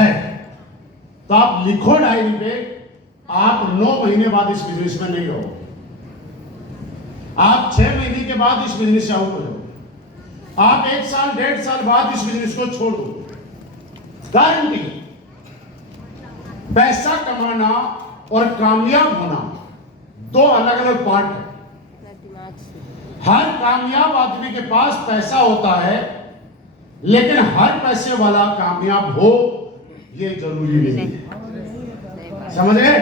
है तो आप लिखो डायरी पे, आप 9 महीने बाद इस बिजनेस में नहीं रहो, आप 6 महीने के बाद इस बिजनेस से आउट हो जाओ, आप 1 साल 1.5 साल बाद इस बिजनेस को छोड़ दो। गारंटी। पैसा कमाना और कामयाब होना 2 अलग अलग पार्ट है। हर कामयाब आदमी के पास पैसा होता है, लेकिन हर पैसे वाला कामयाब हो ये जरूरी नहीं है। समझ गए?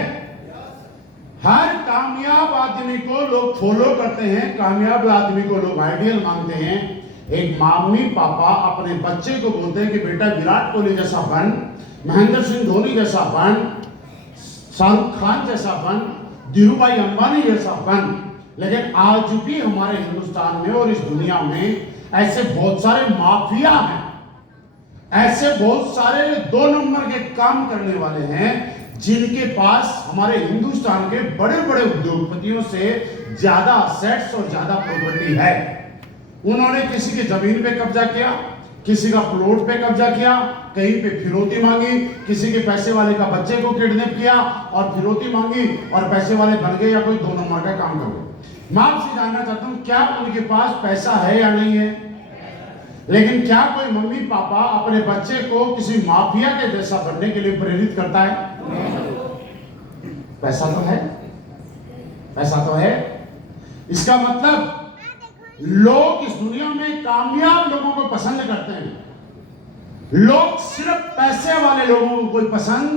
हर कामयाब आदमी को लोग फॉलो करते हैं, कामयाब आदमी को लोग आइडियल मानते हैं। एक मम्मी पापा अपने बच्चे को बोलते हैं कि बेटा विराट कोहली जैसा बन, महेंद्र सिंह धोनी जैसा बन, शाहरुख खान जैसा बन, धीरूभाई अंबानी जैसा बन। लेकिन आज भी हमारे हिंदुस्तान में और इस दुनिया में ऐसे बहुत सारे माफिया हैं, ऐसे बहुत सारे 2 नंबर के काम करने वाले हैं, जिनके पास हमारे हिंदुस्तान के बड़े बड़े उद्योगपतियों से ज्यादा असेट्स और ज्यादा प्रॉपर्टी है। उन्होंने किसी की जमीन पे कब्जा किया, किसी का प्लॉट पे कब्जा किया, कहीं पे फिरौती मांगी, किसी के पैसे वाले का बच्चे को किडनैप किया और फिरौती मांगी और पैसे वाले बन गए या कोई 2 नंबर का काम कर गए। मैं आपसे जानना चाहता हूं, क्या उनके पास पैसा है या नहीं है? लेकिन क्या कोई मम्मी पापा अपने बच्चे को किसी माफिया के जैसा बनने के लिए प्रेरित करता है? पैसा तो है, पैसा तो है। इसका मतलब लोग इस दुनिया में कामयाब लोगों को पसंद करते हैं। लोग सिर्फ पैसे वाले लोगों को कोई पसंद।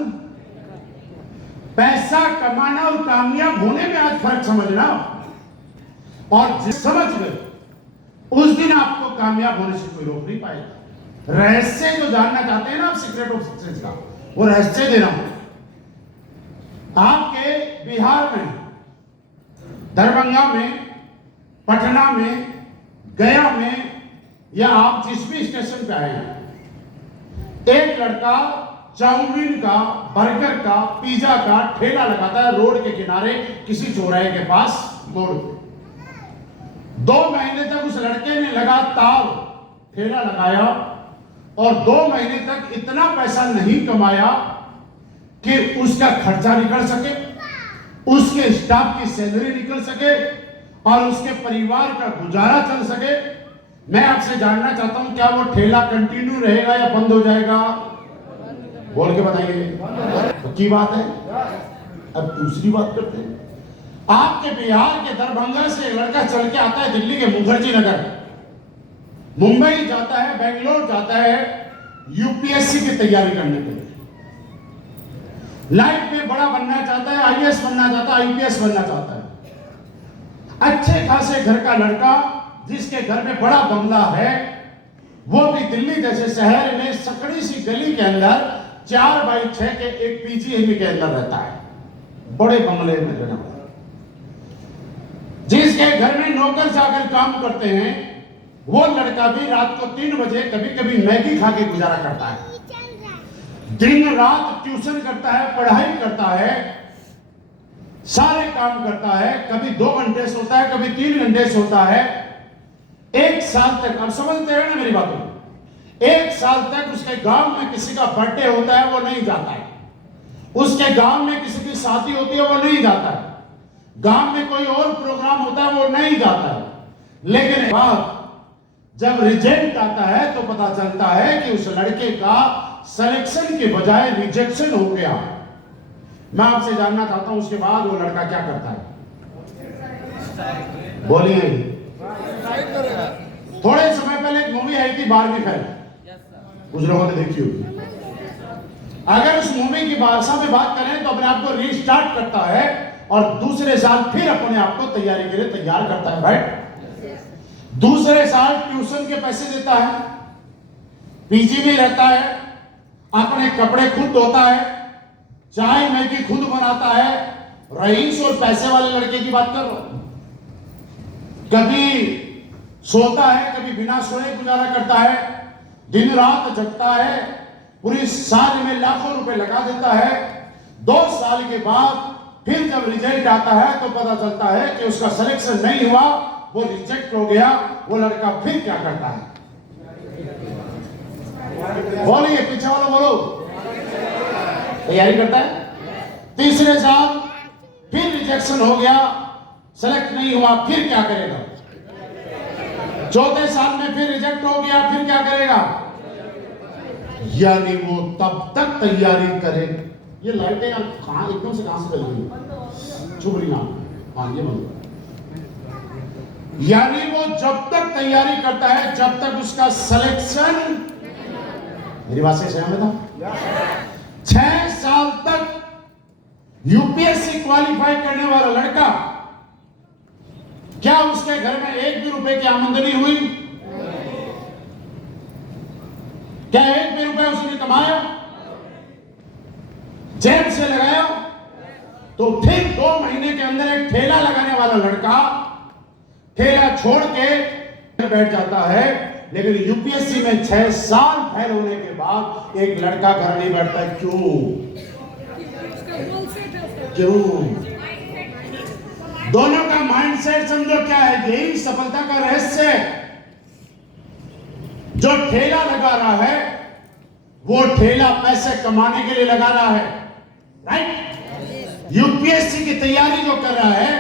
पैसा कमाना और कामयाब होने में आज फर्क समझना, और जिस समझ गए उस दिन आपको कामयाब होने से कोई रोक नहीं पाएगा। रहस्य जो जानना चाहते हैं ना आप, सीक्रेट ऑफ सक्सेस का, वो रहस्य दे रहा हूं। आपके बिहार में, दरभंगा में, पटना में, गया में, या आप जिस भी स्टेशन पे आए हैं, एक लड़का चाउमीन का, बर्गर का, पिज्जा का ठेला लगाता है रोड के किनारे किसी चौराहे के पास मोड़ पे। 2 महीने तक उस लड़के ने लगातार ठेला लगाया और 2 महीने तक इतना पैसा नहीं कमाया कि उसका खर्चा निकल सके, उसके स्टाफ की सैलरी निकल सके और उसके परिवार का गुजारा चल सके। मैं आपसे जानना चाहता हूं, क्या वो ठेला कंटिन्यू रहेगा या बंद हो जाएगा? बोल के बताइए। पक्की बात है। अब दूसरी बात करते हैं। आपके बिहार के दरभंगा से एक लड़का चल के आता है दिल्ली के मुखर्जी नगर, मुंबई जाता है, बेंगलोर जाता है यूपीएससी की तैयारी करने के लिए। लाइफ में बड़ा बनना चाहता है, आईएएस बनना चाहता है, आईपीएस बनना चाहता है। अच्छे खासे घर का लड़का, जिसके घर में बड़ा बंगला है, वो भी दिल्ली जैसे शहर में सकड़ी सी गली के अंदर 4x6 के एक पीजीएमई के अंदर रहता है, बड़े बंगले में रहना। जिसके घर में नौकर जाकर काम करते हैं, वो लड़का भी रात को 3 बजे कभी कभी मैगी खा के गुजारा करता है। दिन रात ट्यूशन करता है, पढ़ाई करता है, सारे काम करता है। कभी 2 घंटे सोता है, कभी 3 घंटे सोता है। 1 साल तक, आप समझते हैं ना मेरी बातों में, 1 साल तक उसके गांव में किसी का बर्थडे होता है वो नहीं जाता है, उसके गांव में किसी की शादी होती है वो नहीं जाता है, गांव में कोई और प्रोग्राम होता है वो नहीं जाता है। लेकिन बाद जब रिजल्ट आता है तो पता चलता है कि उस लड़के का सिलेक्शन के बजाय रिजेक्शन हो गया। मैं आपसे जानना चाहता हूं उसके बाद वो लड़का क्या करता है? बोलिए। थोड़े समय पहले एक मूवी आई थी बारहवीं फेल, कुछ लोगों ने देखी होगी। अगर उस मूवी की भाषा में बात करें तो अपने आप को रीस्टार्ट करता है और दूसरे साल फिर अपने आप को तैयारी के लिए तैयार करता है। राइट? दूसरे साल ट्यूशन के पैसे देता है, पीजी में रहता है, अपने कपड़े खुद धोता है, चाय मैगी खुद बनाता है। रईस और पैसे वाले लड़के की बात कर रहा हूं। कभी सोता है, कभी बिना सोए गुजारा करता है, दिन रात जगता है, पूरी साल में लाखों रुपए लगा देता है। 2 साल के बाद फिर जब रिजल्ट आता है तो पता चलता है कि उसका सिलेक्शन नहीं हुआ, वो रिजेक्ट हो गया। वो लड़का फिर क्या करता है? बोलिए, पीछे वाला बोलो। तैयारी करता है। तीसरे साल फिर रिजेक्शन हो गया, सेलेक्ट नहीं हुआ, फिर क्या करेगा? चौथे साल में फिर रिजेक्ट हो गया, फिर क्या करेगा? यानी वो तब तक तैयारी करे। ये लाइटें कहां एकदम से कहां से चल रही? चुप रही ना। हाँ ये बंद। यानी वो जब तक तैयारी करता है जब तक उसका सिलेक्शन, मेरी बात से सहमत था? 6 साल तक यूपीएससी क्वालिफाई करने वाला लड़का, क्या उसके घर में 1 भी रुपए की आमदनी हुई? क्या 1 भी रुपए उसने कमाया, जेब से लगाया? तो फिर 2 महीने के अंदर एक ठेला लगाने वाला लड़का ठेला छोड़ के बैठ जाता है। लेकिन यूपीएससी में 6 साल फेल होने के बाद एक लड़का घर नहीं बैठता। क्यों? दोनों का माइंडसेट समझो क्या है। यही सफलता का रहस्य है। जो ठेला लगा रहा है वो ठेला पैसे कमाने के लिए लगा रहा है, राइट? यूपीएससी की तैयारी जो कर रहा है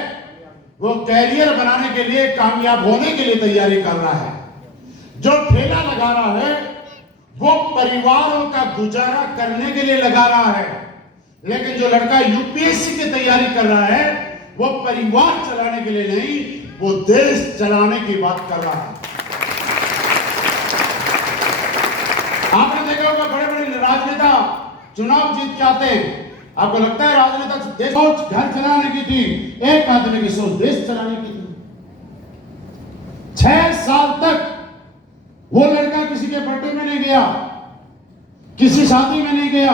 वो कैरियर बनाने के लिए, कामयाब होने के लिए तैयारी कर रहा है। जो ठेला लगा रहा है वो परिवारों का गुजारा करने के लिए लगा रहा है। लेकिन जो लड़का यूपीएससी की तैयारी कर रहा है वो परिवार चलाने के लिए नहीं, वो देश चलाने की बात कर रहा है। आपने देखा होगा बड़े बड़े राजनेता चुनाव जीत के आते हैं। आपको लगता है राजनेता देश घर चलाने की थी? एक आदमी की सोच देश चलाने की थी। 6 साल तक वो लड़का किसी के बर्थडे में नहीं गया, किसी शादी में नहीं गया,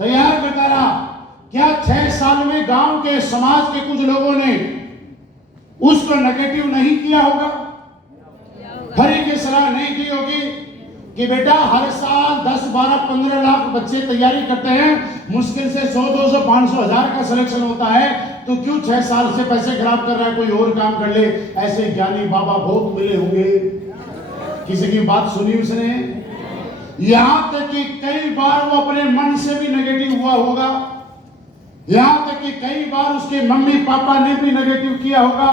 तैयार करता रहा। क्या 6 साल में गांव के, समाज के कुछ लोगों ने उसको नेगेटिव नहीं किया होगा? हरी की सलाह नहीं दी होगी कि बेटा हर साल 10, 12, 15 लाख बच्चे तैयारी करते हैं, मुश्किल से 100, 200, 500, 1000 का सिलेक्शन होता है, तो क्यों 6 साल से पैसे खराब कर रहा है? कोई और काम कर ले। ऐसे ज्ञानी बाबा बहुत मिले होंगे, किसी की बात सुनी उसने? यहां तक कि कई बार वो अपने मन से भी नेगेटिव हुआ होगा, यहां तक कि कई बार उसके मम्मी पापा ने भी नेगेटिव किया होगा।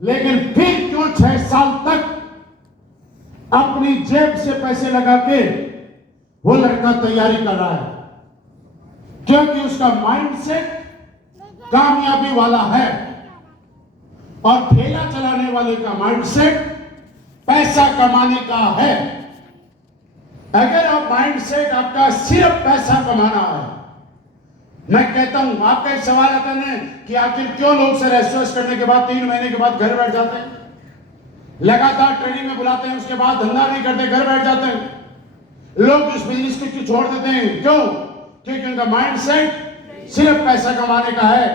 लेकिन फिर क्यों 6 साल तक अपनी जेब से पैसे लगा के वो लड़का तैयारी कर रहा है? क्योंकि उसका माइंडसेट कामयाबी वाला है और ठेला चलाने वाले का माइंडसेट पैसा कमाने का है। अगर आप माइंडसेट आपका सिर्फ पैसा कमाना है, मैं कहता हूं, आपका एक सवाल आता है कि आखिर क्यों लोग से रेस्टोरेंट करने के बाद 3 महीने के बाद घर बैठ जाते हैं, लगातार ट्रेनिंग में बुलाते हैं, उसके बाद धंधा नहीं करते, घर बैठ जाते हैं। लोग इस बिजनेस को छोड़ देते हैं। क्यों? क्योंकि उनका माइंडसेट सिर्फ पैसा कमाने का है।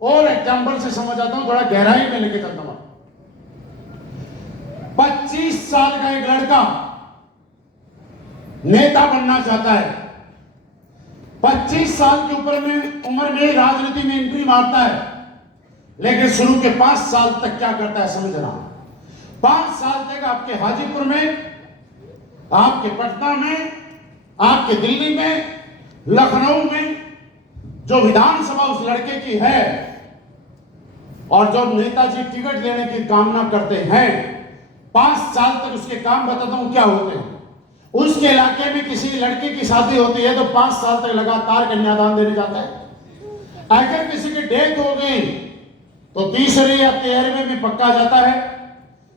और एग्जांपल से समझ आता हूं, थोड़ा गहराई में लेके चलता हूं। 25 साल का एक लड़का नेता बनना चाहता है। 25 साल की उम्र में राजनीति में एंट्री मारता है। लेकिन शुरू के 5 साल तक क्या करता है समझ रहा हूं। 5 साल तक आपके हाजीपुर में, आपके पटना में, आपके दिल्ली में, लखनऊ में जो विधानसभा उस लड़के की है और जो नेताजी टिकट लेने की कामना करते हैं, 5 साल तक उसके काम बताता हूं क्या होते हैं। उसके इलाके में किसी लड़की की शादी होती है तो 5 साल तक लगातार कन्यादान देने जाता है। अगर किसी की डेथ हो गई तो 30वें या 13वें में पक्का जाता है।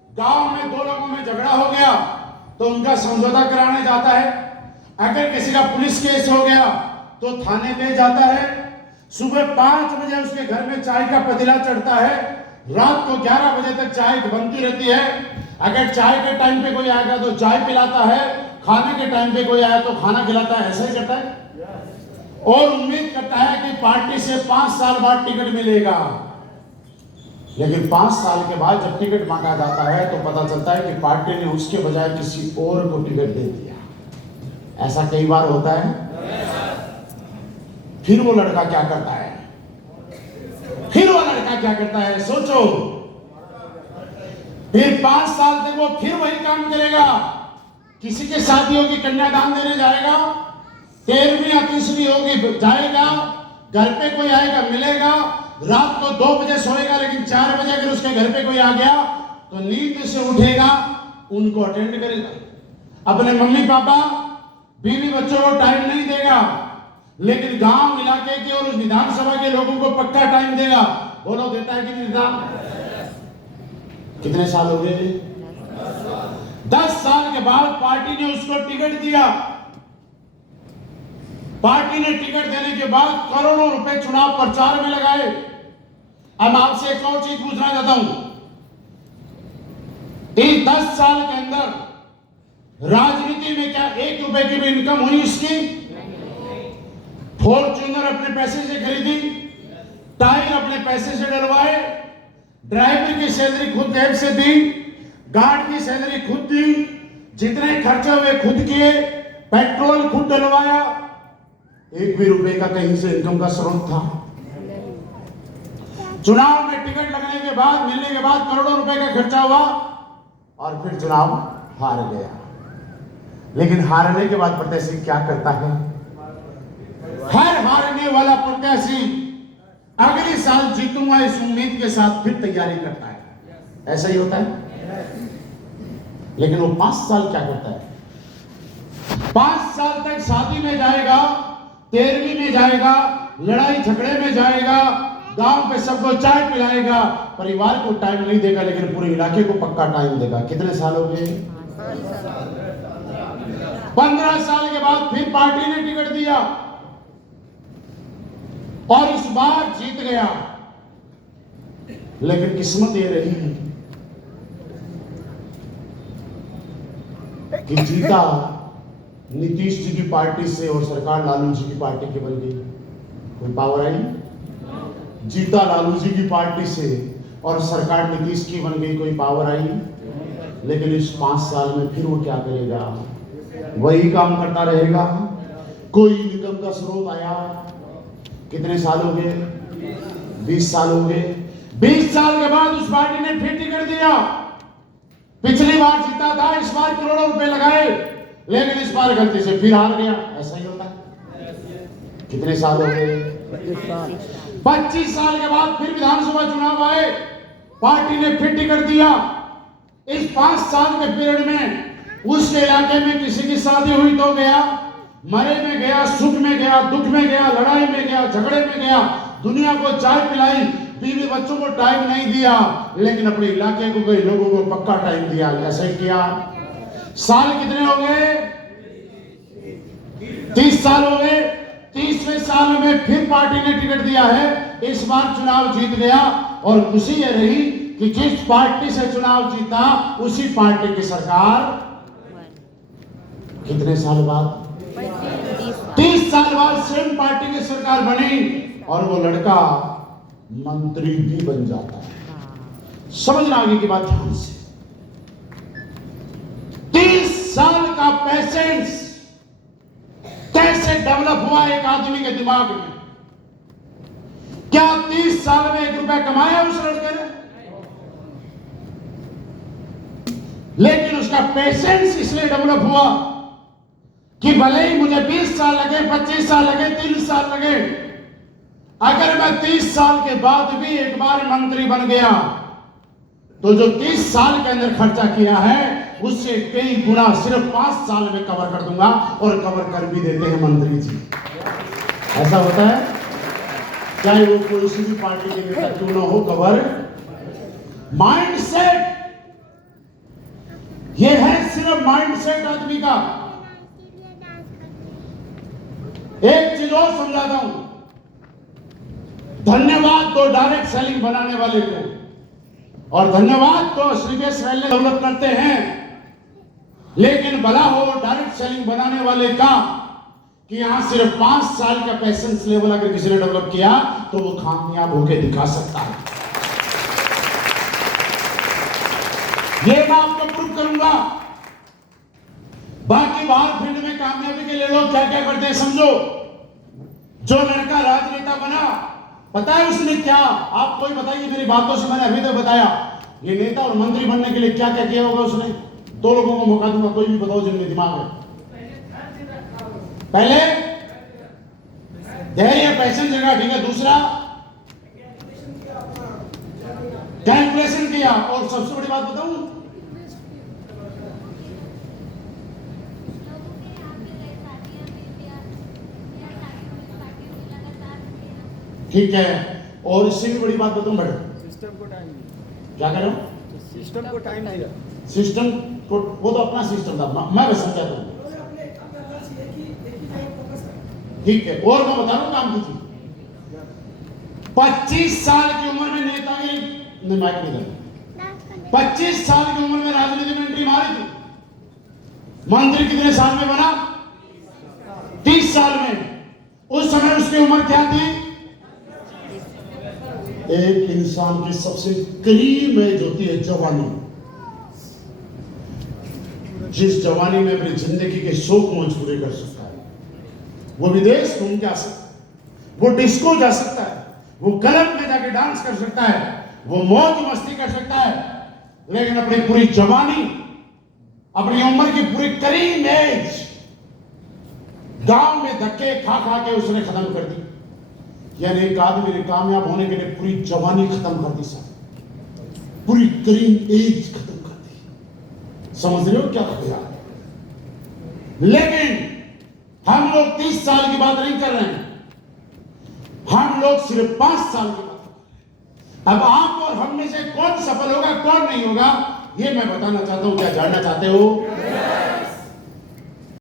गांव में 2 लोगों में झगड़ा हो गया तो उनका समझौता कराने जाता है। अगर किसी का पुलिस केस हो गया तो थाने पे जाता है। सुबह 5 बजे उसके घर में चाय का पतीला चढ़ता है, रात को 11 बजे तक चाय बनती रहती है। अगर चाय के टाइम पे कोई आएगा तो चाय पिलाता है, खाने के टाइम पे कोई आया तो खाना खिलाता है। ऐसा ही करता है और उम्मीद करता है कि पार्टी से 5 साल बाद टिकट मिलेगा। लेकिन 5 साल के बाद जब टिकट मांगा जाता है तो पता चलता है कि पार्टी ने उसके बजाय किसी और को टिकट दे दिया। ऐसा कई बार होता है। फिर वो लड़का क्या करता है? सोचो। फिर 5 साल तक वो फिर वही काम करेगा। किसी के शादी होगी, कन्यादान देने जाएगा, 13वीं या किस भी होगी, जाएगा घर पे कोई आएगा मिलेगा, रात को 2 बजे सोएगा, लेकिन 4 बजे अगर उसके घर पे कोई आ गया तो नींद से उठेगा, उनको अटेंड करेगा। अपने मम्मी पापा बीवी बच्चों को टाइम नहीं देगा, लेकिन गांव इलाके के और उस विधानसभा के लोगों को पक्का टाइम देगा। बोलो देता है कि नहीं देता? कितने साल हो गए? 10 साल के बाद पार्टी ने उसको टिकट दिया। पार्टी ने टिकट देने के बाद करोड़ों रुपए चुनाव प्रचार में लगाए। अब आपसे एक और चीज पूछना चाहता हूं, इन 10 साल के अंदर राजनीति में क्या 1 रुपए की भी इनकम हुई इसकी? फॉर्च्यूनर अपने पैसे से खरीदी, टायर अपने पैसे से डलवाए, ड्राइवर की सैलरी खुद जेब से दी, गार्ड की सैलरी खुद दी, जितने खर्चे हुए खुद किए, पेट्रोल खुद डलवाया। 1 भी रुपए का कहीं से इनकम का स्रोत था? चुनाव में टिकट लगने के बाद, मिलने के बाद करोड़ों रुपए का खर्चा हुआ और फिर चुनाव हार गया। लेकिन हारने के बाद प्रत्याशी क्या करता है? हर हारने वाला प्रत्याशी अगले साल जीतूंगा इस उम्मीद के साथ फिर तैयारी करता है। ऐसा ही होता है। लेकिन वो 5 साल क्या करता है? 5 साल तक शादी में जाएगा, 13वीं में जाएगा, लड़ाई झगड़े में जाएगा, गांव पे सबको चाय पिलाएगा, परिवार को टाइम नहीं देगा, लेकिन पूरे इलाके को पक्का टाइम देगा। कितने साल हो गए? 15 साल के बाद फिर पार्टी ने टिकट दिया और इस बार जीत गया। लेकिन किस्मत ये रही कि जीता नीतीश जी की पार्टी से और सरकार लालू जी की पार्टी की बन गई। कोई पावर आई? जीता लालू जी की पार्टी से और सरकार नीतीश की बन गई, कोई पावर आई? लेकिन इस 5 साल में फिर वो क्या करेगा? वही काम करता रहेगा। कोई इनकम का स्रोत आया? कितने साल हो गए? 20 साल हो गए। 20 साल के बाद उस पार्टी ने फिर टिकट दिया। पिछली बार जीता था, इस बार करोड़ों रुपए लगाए, लेकिन इस बार गलती से फिर हार गया। ऐसा ही होता है। कितने साल हो गए? 25 साल के बाद फिर विधानसभा चुनाव आए, पार्टी ने फिर टिकट दिया। इस 5 साल के पीरियड में उसके इलाके में किसी की शादी हुई तो गया, मरे में गया, सुख में गया, दुख में गया, लड़ाई में गया, झगड़े में गया, दुनिया को चाय पिलाई, बीवी बच्चों को टाइम नहीं दिया, लेकिन अपने इलाके को, कई लोगों को पक्का टाइम दिया। ऐसा ही किया। साल कितने हो गए? 30 साल हो गए। 30वें साल में फिर पार्टी ने टिकट दिया है, इस बार चुनाव जीत गया और खुशी ये रही कि जिस पार्टी से चुनाव जीता उसी पार्टी की सरकार कितने साल बाद? 30 साल बाद सेम पार्टी की सरकार बनी और वो लड़का मंत्री भी बन जाता है। समझना आगे की बात ध्यान से। 30 साल का पेशेंस कैसे डेवलप हुआ एक आदमी के दिमाग में? क्या 30 साल में 1 रुपया कमाया उस लड़के ने? लेकिन उसका पेशेंस इसलिए डेवलप हुआ कि भले ही मुझे 20 साल लगे, 25 साल लगे, 30 साल लगे, अगर मैं 30 साल के बाद भी एक बार मंत्री बन गया तो जो 30 साल के अंदर खर्चा किया है उससे कई गुना सिर्फ 5 साल में कवर कर दूंगा, और कवर कर भी देते हैं मंत्री जी। ऐसा होता है, चाहे वो कोई सी भी पार्टी के नेता क्यों ना हो। कवर माइंडसेट, ये है सिर्फ माइंडसेट आदमी का। एक चीज और समझाता हूं, धन्यवाद तो डायरेक्ट सेलिंग बनाने वाले को, और धन्यवाद तो श्रीवेश रैली डेवलप करते हैं, लेकिन भला हो डायरेक्ट सेलिंग बनाने वाले का कि यहां सिर्फ 5 साल का पेशेंस लेवल अगर किसी ने डेवलप किया तो वो कामयाब होकर दिखा सकता है। ये मैं आपको प्रूव करूंगा। बाकी बाहर फील्ड में कामयाबी के लिए लोग क्या क्या करते हैं समझो। जो लड़का राजनेता बना, पता है उसने क्या? आप कोई बताइए मेरी बातों से, मैंने अभी तक बताया ये नेता और मंत्री बनने के लिए क्या क्या किया होगा उसने। 2 लोगों को मौका दूंगा, कोई भी बताओ जिनमें दिमाग है। पहले धैर्य पैशन जगह, ठीक है। दूसरा कैलकुलेशन किया, और सबसे बड़ी बात बताऊं, ठीक है। और इससे भी बड़ी बात बताऊं, बड़े सिस्टम को टाइम दिया, क्या कर रहा हूं, सिस्टम को टाइम दिया, सिस्टम को, वो तो अपना सिस्टम था, मैं बस समझाता हूं, ठीक है। और मैं बता रहा हूं काम कीजिए। 25 साल की उम्र में नेतागिरी ने माइक नहीं दिया, 25 साल की उम्र में राजनीति में एंट्री मारी थी। मंत्री कितने साल में बना, 30 साल में। उस समय उसकी उम्र क्या थी, एक इंसान की सबसे करीब एज होती है जवानी, जिस जवानी में अपनी जिंदगी के शौक मौज पूरे कर सकता है, वो विदेश घूम जा सकता है, वो डिस्को जा सकता है, वो क्लब में जाके डांस कर सकता है, वो मौज मस्ती कर सकता है, लेकिन अपनी पूरी जवानी, अपनी उम्र की पूरी करीब एज गांव में धक्के खा खा के उसने खत्म कर दी। यानी एक आदमी ने कामयाब होने के लिए पूरी जवानी खत्म कर दी, साहब, पूरी करीब एज खत्म कर दी। समझ रहे हो क्या किया? लेकिन हम लोग 30 साल की बात नहीं कर रहे हैं, हम लोग सिर्फ 5 साल की बात कर रहे हैं। अब आप और हम में से कौन सफल होगा, कौन नहीं होगा, ये मैं बताना चाहता हूं। क्या जानना चाहते हो?